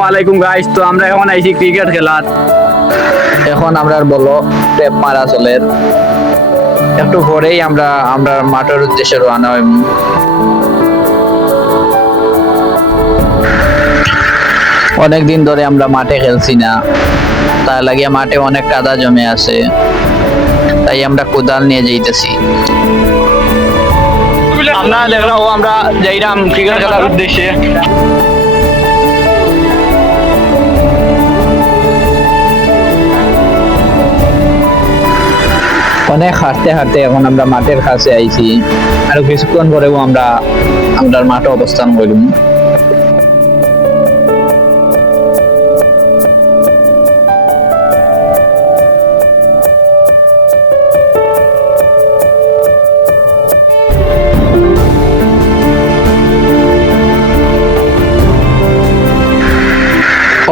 ওয়ালাইকুম গাইস, তো আমরা এখন আইছি ক্রিকেট খেলার। এখন আমরা বলো টেপ মারা চলের একটু পরেই আমরা মাঠের উদ্দেশ্যে রওনা হইব। অনেকদিন ধরে আমরা মাঠে খেলছি না, তার লাগিয়া মাঠে অনেক কাদা জমে আছে, তাই আমরা কোদাল নিয়ে যাইতেছি। আমরা দেখলাম আমরা যাইলাম ক্রিকেট খেলার উদ্দেশ্যে। অনেক হাঁটতে হাঁটতে এখন আমরা মাঠের কাছে আইছি, আর কিছুক্ষণ পরেও আমরা মাঠে অবস্থান করব।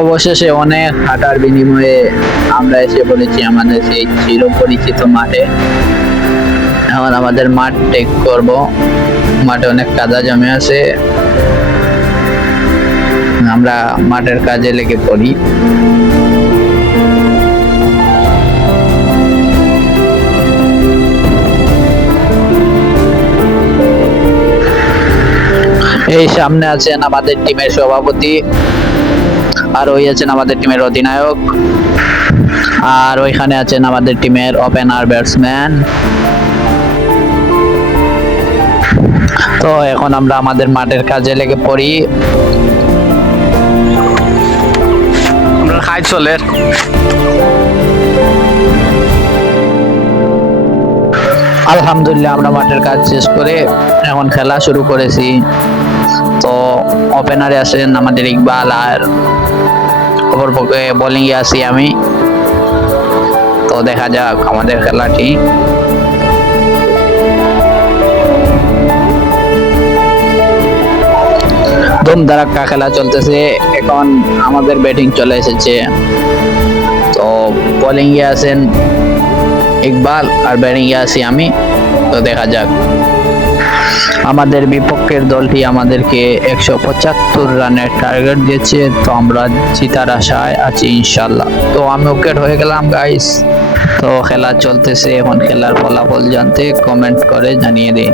অবশেষে অনেক হাঁটার বিনিময়ে আমরা এসে পড়েছি আমাদের সেই চিরপরিচিত মাঠে। এখন আমাদের মাঠ টেক করব। মাঠে অনেক কাদা জমে আছে, আমরা মাঠের কাজে লেগে পড়ি। এই সামনে আছেন আমাদের টিমের সভাপতি, আর ওই আছেন আমাদের টিমের অধিনায়ক, আর ওইখানে আছেন আমাদের টিমের ওপেনার ব্যাটসম্যান। তো এখন আমরা আমাদের মাঠের কাজে লেগে পড়ি। আমরা খাই চলে আলহামদুলিল্লাহ আমরা মাঠের কাজ শেষ করে এখন খেলা শুরু করেছি। তো ওপেনারে আছেন আমাদের ইকবাল, আর অপরপক্ষে বোলিং এ আছি আমি। তো দেখা যাক আমাদের খেলাটি। ধুমধারাক্কা খেলা চলতেছে, এখন আমাদের ব্যাটিং চলে এসেছে। তো বোলিং এ আছেন ইকবাল আর ব্যাটিং এ আছি আমি। তো দেখা যাক। আমাদের বিপক্ষের দলটি আমাদেরকে 175 রানের টার্গেট দিয়েছে, তো আমরা জিতার আশায় আছি ইনশাল্লাহ। তো আমি উইকেট হয়ে গেলাম গাইস। তো খেলা চলতেছে, এখন খেলার ফলাফল জানতে কমেন্ট করে জানিয়ে দিন।